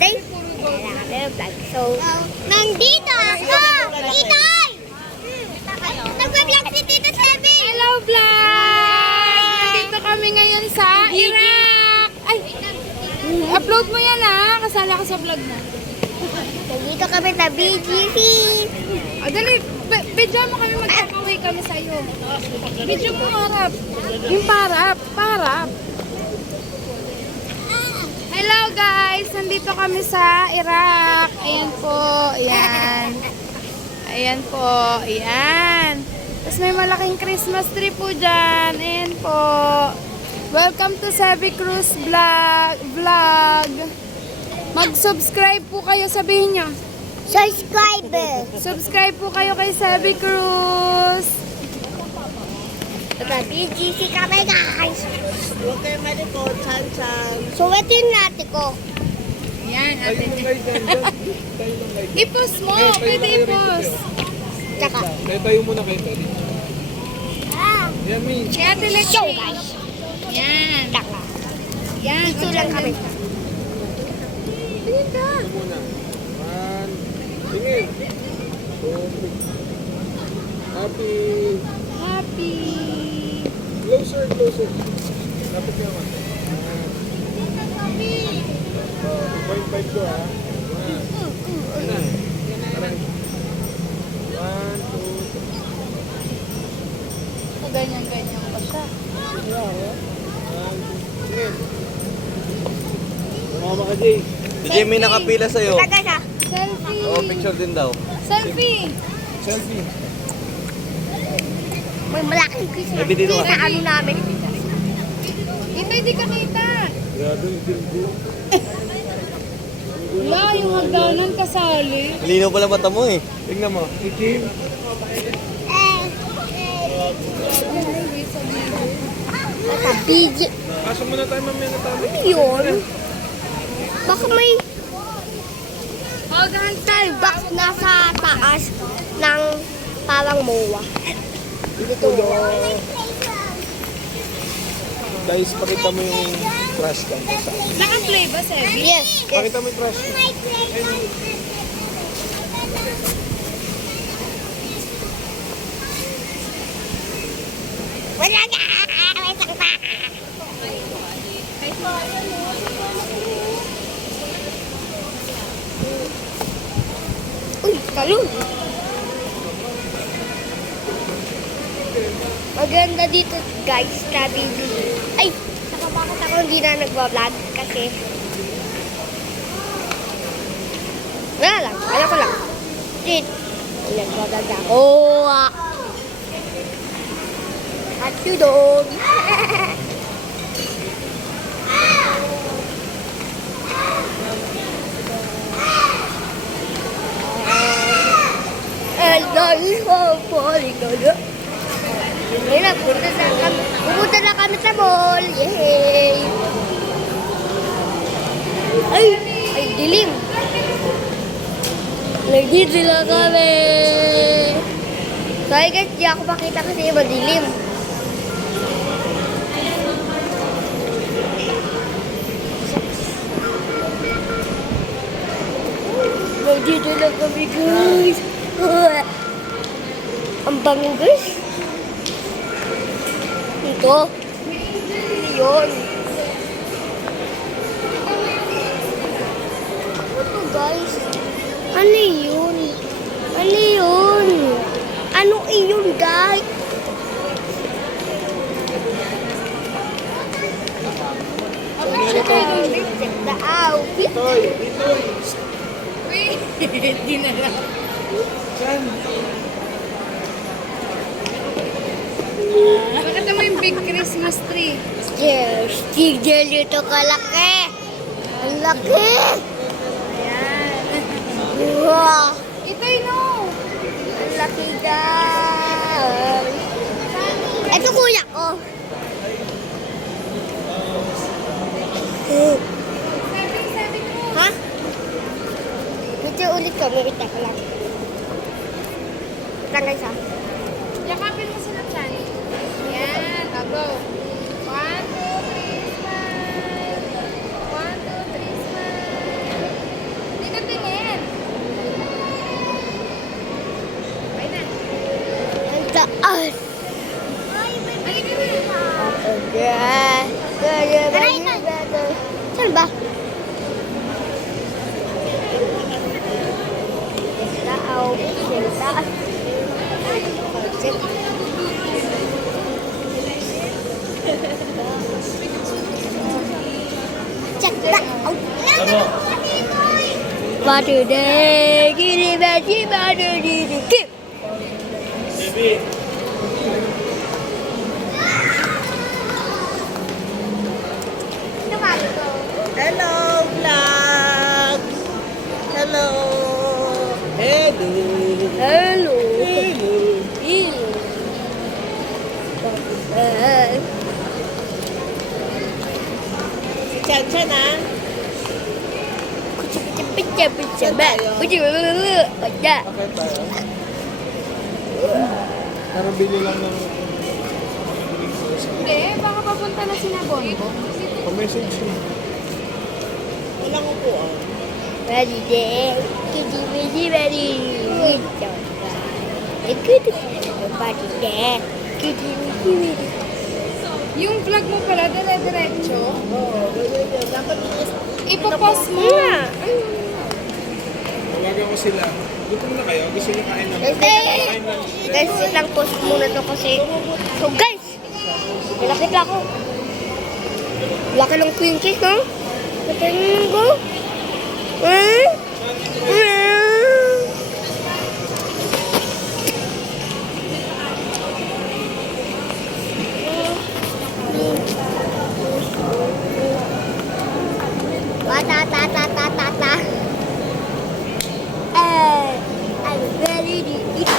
Tay? So, nandito ako! Itoy! Nagpa-vlog si Tito Sebi! Hello vlog! Nandito kami ngayon sa Iraq! Ay! Upload mo yan kasali ako sa vlog na. Nandito kami sa BGC! Dali! Video mo kami, magkakaway kami sa'yo. Video mo harap. Yung parap. Hello guys! Nandito kami sa Iraq. Ayan po. Ayan. Ayan po. Ayan. Tapos may malaking Christmas tree po dyan. Ayan po. Welcome to Sebi Cruz Vlog. Mag-subscribe po kayo. Sabihin nyo. Subscriber! Subscribe po kayo kay Sebi Cruz. Sa BGC kami guys! Huwag kayo malikot, chan-chan. So, ito yung nati ko. Ayan, ate. I-post mo. Pwede i-post. Tsaka, Tayo muna kayo, Teddy. Yan, Mi. Si ate show Lexi. guys! Yan. Tsaka, Yan. dito lang kami. Tingin ka. Ito muna. One. Tingin. Two. Happy. Happy. Closer. Lapit ka naman. 2.5 ko, ha? One. One, two, Ganyan-ganyan pa siya. one. Tingin. Mama ka, Jay. Si Jimmy nakapila sa'yo. Ito guys ha! Selfie. Oo, picture din daw. Selfie. Selfie. May malaking Christmas Sabi dito tree ka. sa ano namin. Ito hindi ka kita. Grabe yung dildo. Wala, yung hagdanan kasali. Malinaw pala mata mo eh. Tingnan mo. Itim. Sa BG... Pasok muna tayo mamaya na tayo. Ano yun? Baka may Hagdanan Starbucks na sa taas ng parang MOA. Dito. Guys, pakita mo yung trash can ko sa akin. Naka-play ba, Sebi? Yes. Pakita mo yung trash can. Wala na! May sakta! Uy, talon! Maganda dito guys, sabi dito. Ay, saka bakit ako hindi na nagbablog kasi wala lang, alam ko lang. Dito, nagbablog ako. At you doon. And I hope falling down. Ngayon na, pupunta na kami sa mall. Yay! Ay, dilim. Nandito na kami. Sorry guys, di ako makita kasi madilim. Nandito na kami guys. Ang bango guys. Ito. Yun. Ito guys. Ano yun? Ano yun? Ano iyon guys? Check the outfit. Toy, Toy. Hindi na lang. Saan? Bakit naman yung big Christmas tree? Yes, tigil ito kalaki. Ang laki. Ayan. Wow. Ito yun o. Ang laki guys. Ito kuya ko. Ha? Dito ulit kami. Ita ka lang. Ita guys ha. Yakapin mo sila dyan. Yan. Go. 1, 2, 3, smile. 1, 2, 3, smile. Saan ba? Tao. Taas. Check that out. Butter day, kitty batty, butter dee keep. Hello, vlog! Hello! Hello! Hello. Hello! Si Chan Chan ah! Baca. Okay tayo. Pero bili lang ng Hindi, baka papunta na sina Bongo. pa-message mo. Walang upuan. Ready day, kitty bitty ready. Party day, kitty bitty ready. Yung vlog mo pala, dire-diretso. Oo, ganyan. Dapat Ipopost mo. Tawagan ko sila. Gutom na kayo? Gusto niyo kain ng Guys, lang post muna to kasi. So guys, malakit lang ako. Laki ng queen cake, no? Napainin ko. Ta. I'm ready to eat.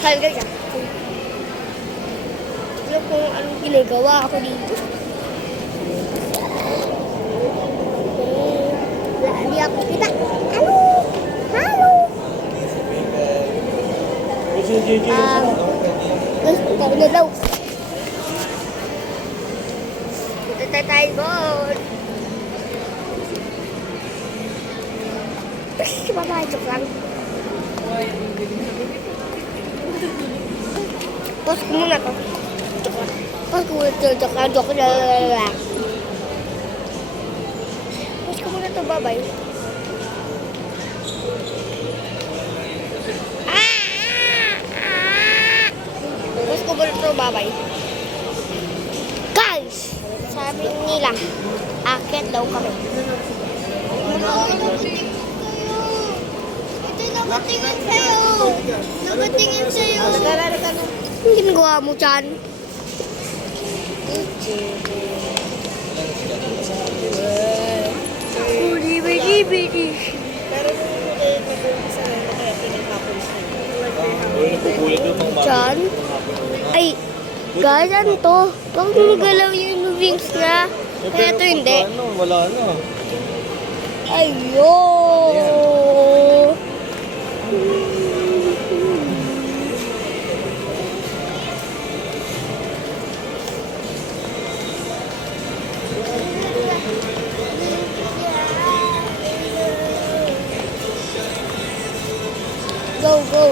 Kaya guys, alam kung anong ginagawa ako dito. Wala, hindi ako kita. Hello! Hello! Guys, ikaw na daw. Punta tayo doon. Si babae, joke lang. Pause ko muna to. Pause ko muna to, joke lang. Pause ko muna to, bye-bye. Pause ko muna to, bye-bye. Guys, sabi nila, akit daw kami. Nakatingin sa'yo. Nakatingin sa'yo. Ang ginagawa mo dyan? Bidi. Dyan? Ay, guys, ano to? Bakit nagalaw yung wings na? Kaya ito hindi. Wala na. Ayun.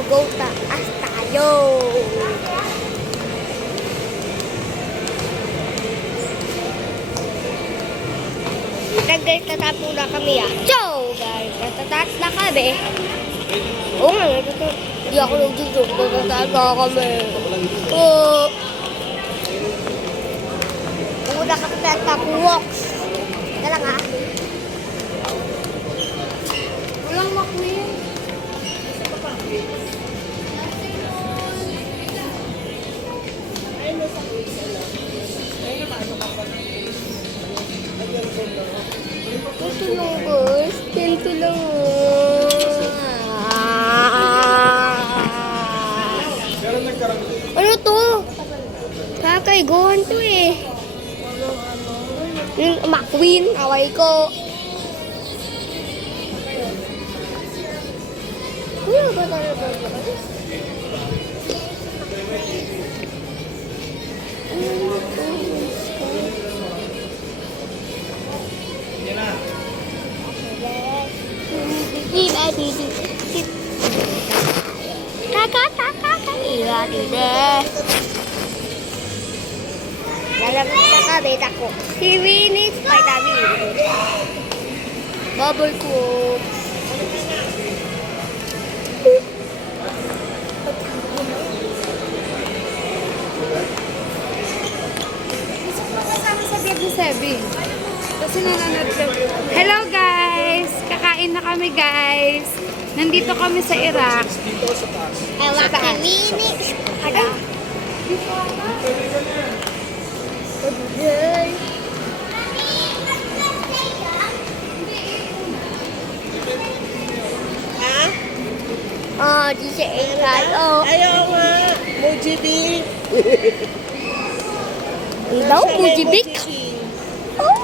Go, taas tayo. Guys, tatapo na kami ah. So, guys, tatatas na kami. Oo nga, hindi ako nag-joke. Tatatas na kami. Una kami sa tapo walks. Ika lang ah. Walang makwin. Ito lang guys. Ito lang. Ano to? Kakaigohan to eh. Yung McQueen, away ko. Ano ba talaga? Alam na kami, tako. Si Winnie's vitamin. Bubble Cubes. Kasama sa vlog ni Sebi. Kasi nanonood ka. Hello guys! Kakain na kami guys. Nandito kami sa Iraq. Dito sa taas. Ewan si Winnie's. Ada. Good. Ha? Oh, di siya ekal. Oh, Ayaw nga. Mujibik. daw, mujibik. Oh.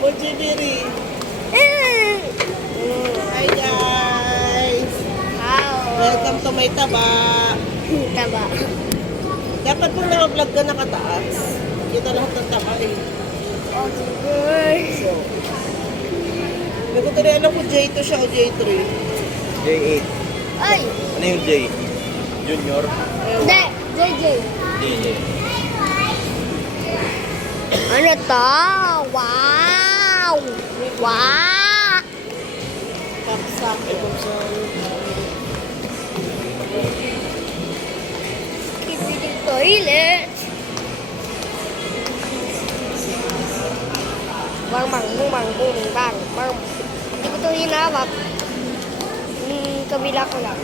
Mujibiri. Mm. Hi guys. Wow. Welcome to my taba. Taba. Dapat kung naka-vlog ka nakataas. Kita lahat ng taba eh. Oh, good. So, hindi ko tuloy alam kung J2 siya o J3. J8. Ay, Ano yung J? Junior? hindi. JJ. JJ. Ano to? Wow! Wow! Kapsak. Kipiling toilet. Bang, bang, bung, bang, bung, bang, bang. Hindi ko ito hinawak. Kabila ko lang.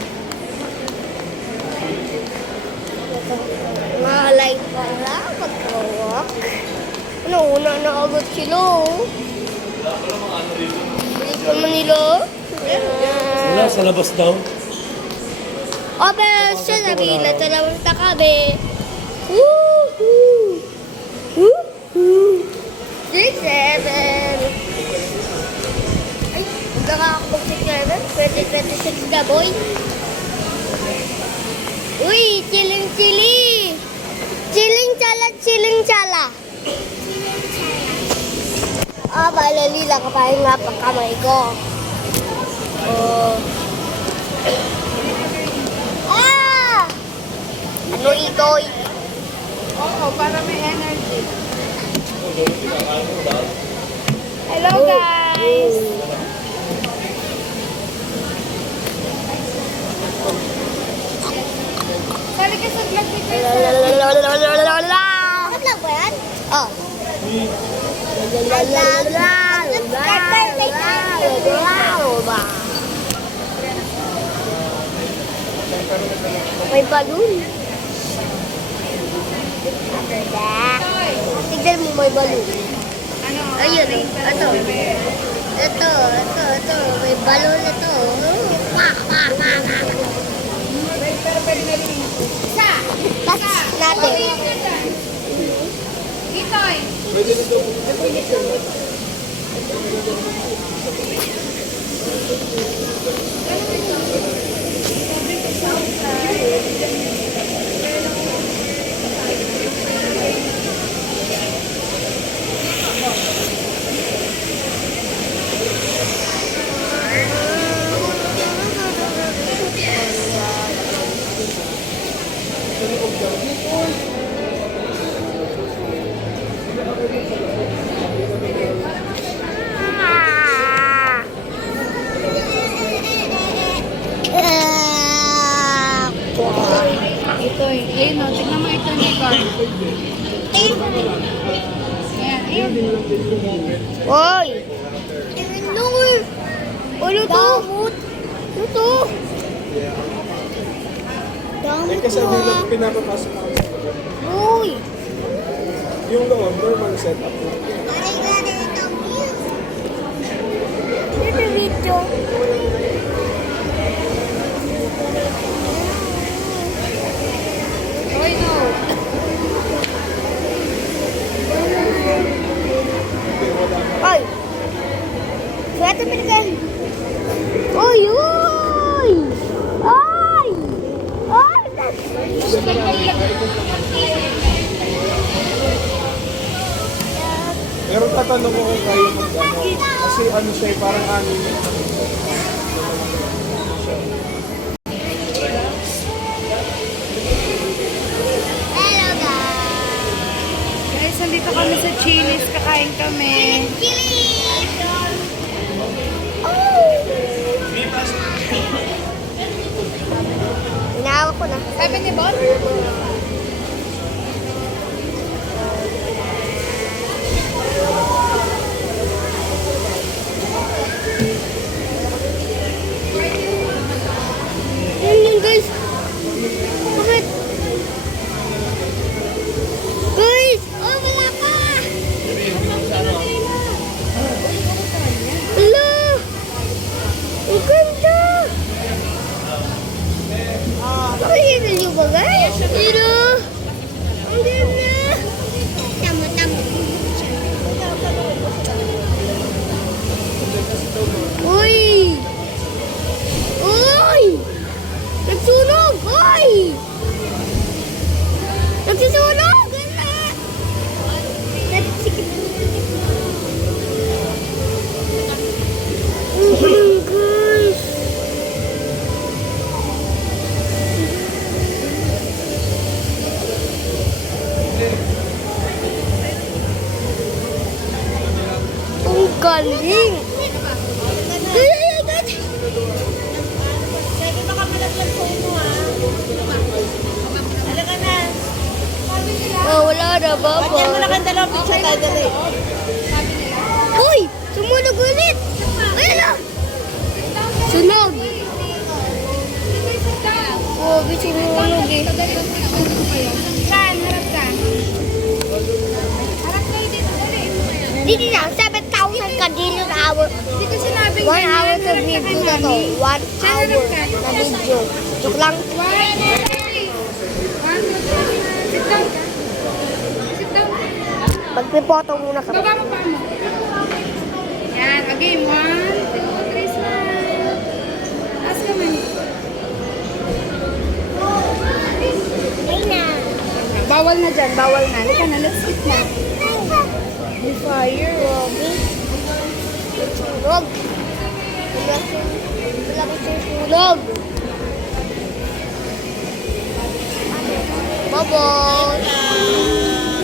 Malay pala mag-walk. Ano, una na agad sila. Oh. Bilis naman nila. Wala, sa labas daw. O, pero siya sabihin na talawang takabe. Woohoo! Woohoo! 6, 7. Ay, nakakapag 6, 7. 2026 ka, boy. Uy, chiling-chili. Chiling-chala, chiling-chala. Ah, balalila ka pa nga pagkamay ko. Oh. Ah! Ano ito? Oo, para may energy. Hello guys! Sali ka sa vlog ni Kuya Sebi. Vlog ba yan? Oh. May balon. Tignan mo may balon. Ano? Ayun eh. Ito. Ito. May balon ito. Isa! Touch natin. Itoy! Itoy. Ayun o, tignan mo ito ni Carl. Ayan, ayun. Hoy! Lord! Ano to? Ano to? Eh kasi ang bilang pinapapasok ako sa pagkakas. Uy! Yung loob, normal setup mo. Ito video. Oy, no. Ay! Swerte pilihan! Uy! Uy! Ay! Ay! Pero tatanong ko kung kayo mag-ano. Kasi ano siya, parang anime. Hello guys! Guys, nandito kami sa Chili's. Kakain kami. Inaawak ko na. Sabi ni Bon? Yan yun, guys. Bakit? Guys! Oh, wala pa! Hala! Ang ganda! Makikita niyo ba, guys? Pero, ang ganda! Tama-tama. Uy! Uy! Nagsunog! Uy! Nagsusunog! Ganda! Nagsikip. Oh my gosh! Ang galing! Ay, ay, ay, ay! Pwede baka malaglag po mo ha. Talaga na. Oh, wala na, baba. Pagyan mo na kang dalawang picture tayo dali. Uy! Sumunog ulit! Ayan na! Sunog! Oh, sumunog eh. Saan? Harap ka. Harap kayo dito. Dali. Dito na, 7,000 continuous hour. Dito sinabing 1 hour sa video na to. 1 hour na video. Joke lang. Sit down ka. Sit down. Magpipoto muna kami. Baba mo pa mo. Yan. Again. 1, 2, 3, smile. Taas naman. Ay na. Bawal na dyan. Bawal na. Halika na. Let's eat na. May fire. Grabe. Sunog. Wala kasi sunog. Bye-bye.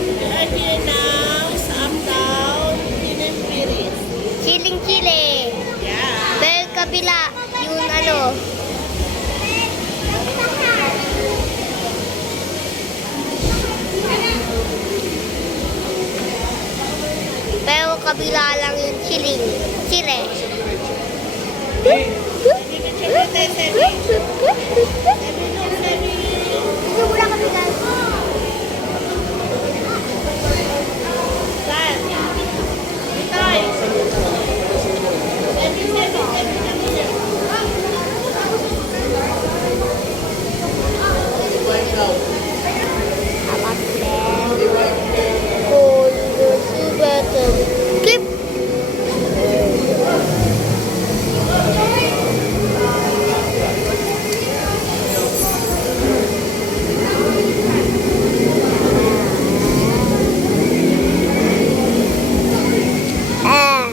We are here now sa Uptown Pinipiris. Chiling chile. Yeah. Pero kabila, yung ano. Pero kabila lang yung chiling. Chile. Dito mula kami guys. Saan? Itoy. Clip. Ah.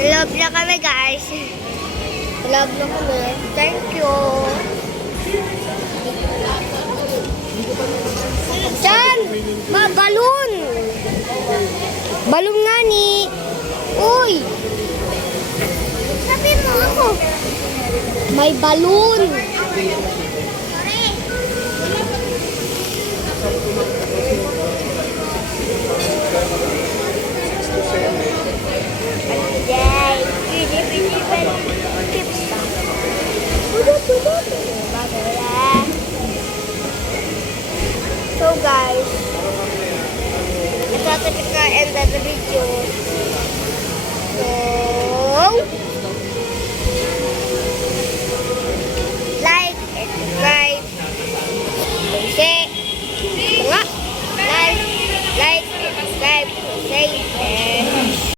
Love na kami guys. Love na kami. Thank you. Diyan! Balloon! Balloon nga ni. Uy! Sabi mo ako. May balloon.